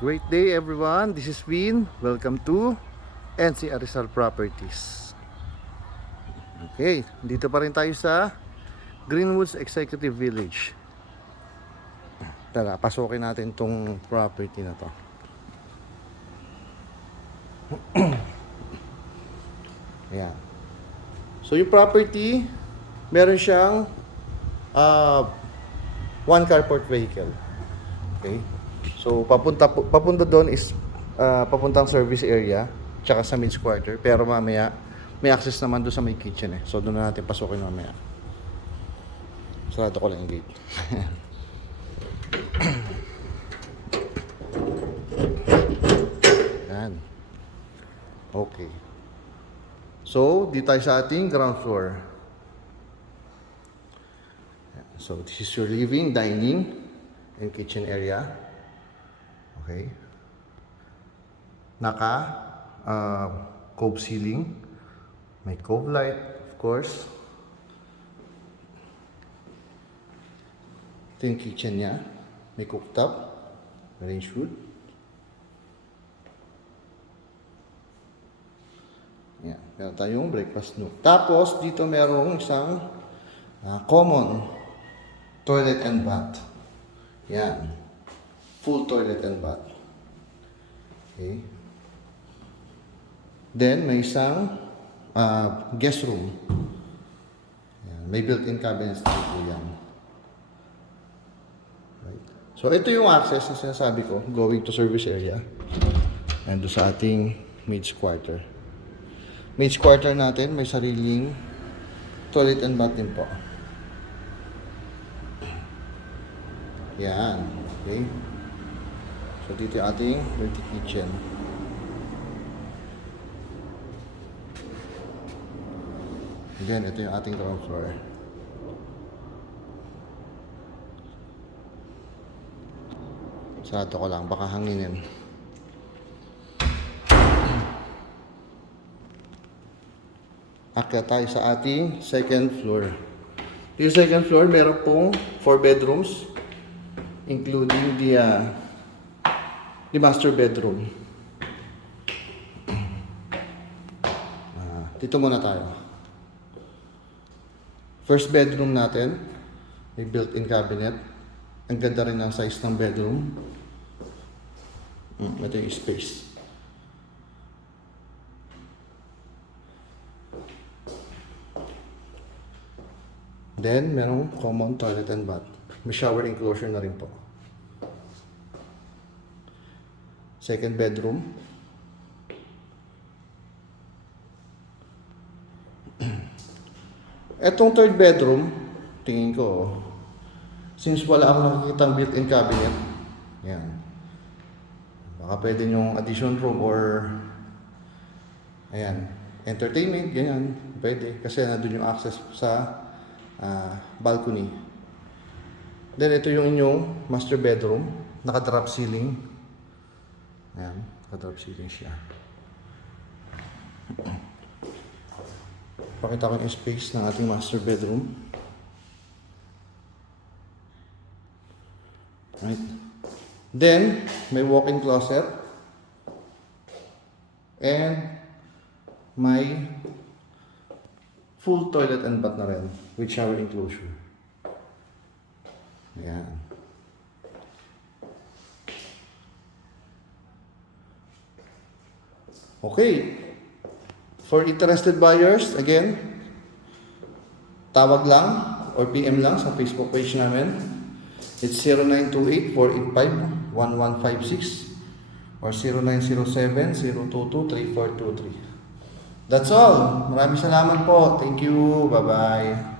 Great day everyone, this is Vin. Welcome to NC Arizal Properties. Okay, dito pa rin tayo sa Greenwoods Executive Village. Tara, pasukin natin tong property na to. Ayan. So yung property, meron siyang one carport vehicle. Okay. So papunta doon is papuntang service area tsaka sa men's quarter, pero mamaya may access naman doon sa may kitchen eh. So doon na natin pasukin mamaya. Sarado ko lang yung gate. Yan. Okay. So dito tayo sa ating ground floor. So this is your living, dining, and kitchen area. Okay. Cove ceiling. May cove light, of course. Ito yung kitchen niya. May cooktop. Range wood. Yan. Meron tayong breakfast nook. Tapos, dito merong isang common toilet and bath. Yan. Full toilet and bath. Okay. Then, may isang guest room. Yan. May built-in cabinets dito yan. Right. So, ito yung access na sinasabi ko, going to service area. And doon sa ating maid's quarter. Maid's quarter natin, may sariling toilet and bath din po. Yan. Okay. So, dito yung ating dirty kitchen. Again, ito yung ating ground floor. Sarado ko lang, baka hanginin. Akyat tayo sa ating second floor. Yung second floor, meron pong 4 bedrooms, including the master bedroom. Dito muna tayo. First bedroom natin, may built-in cabinet. Ang ganda rin ng size ng bedroom. Ito yung space. Then, merong common toilet and bath. May shower enclosure na rin po. Second bedroom. Etong third bedroom, tingin ko, since wala akong nakikitang built-in cabinet, yan. Baka pwede yung addition room or, ayan, entertainment, ganyan, pwede. Kasi nandun yung access sa balcony. Then, ito yung inyong master bedroom, naka-drop ceiling. Ayan, naka-drop ceiling siya. Pakita ko yung space ng ating master bedroom. Right. Then, may walk-in closet. And may full toilet and bath na rin with shower enclosure. Ayan. Okay. For interested buyers, again, tawag lang or PM lang sa Facebook page namin. It's 0928-485-1156 or 0907-022-3423. That's all. Maraming salamat po. Thank you. Bye-bye.